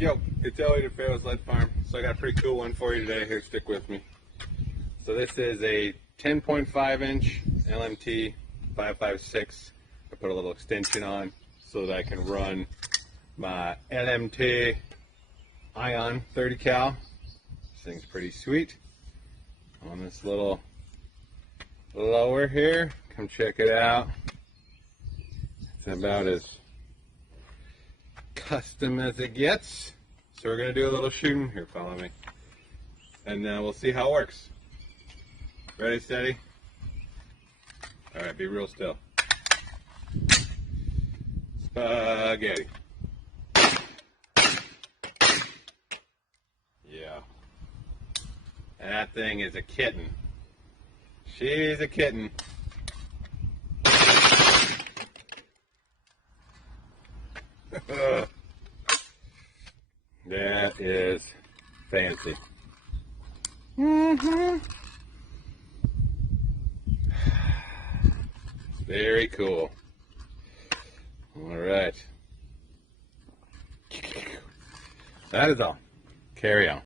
Yo, it's Elliot at Farro's Lead Farm. So I got a pretty cool one for you today. Here, stick with me. So this is a 10.5 inch LMT 556. I put a little extension on so that I can run my LMT ion 30 cal. This thing's pretty sweet. On this little lower here, come check it out. It's about as custom as it gets. So we're going to do a little shooting. Here, follow me. And we'll see how it works. Ready, steady? Alright, be real still. Spaghetti. Yeah. That thing is a kitten. She's a kitten. That is fancy. Very cool. All right. That is all. Carry on.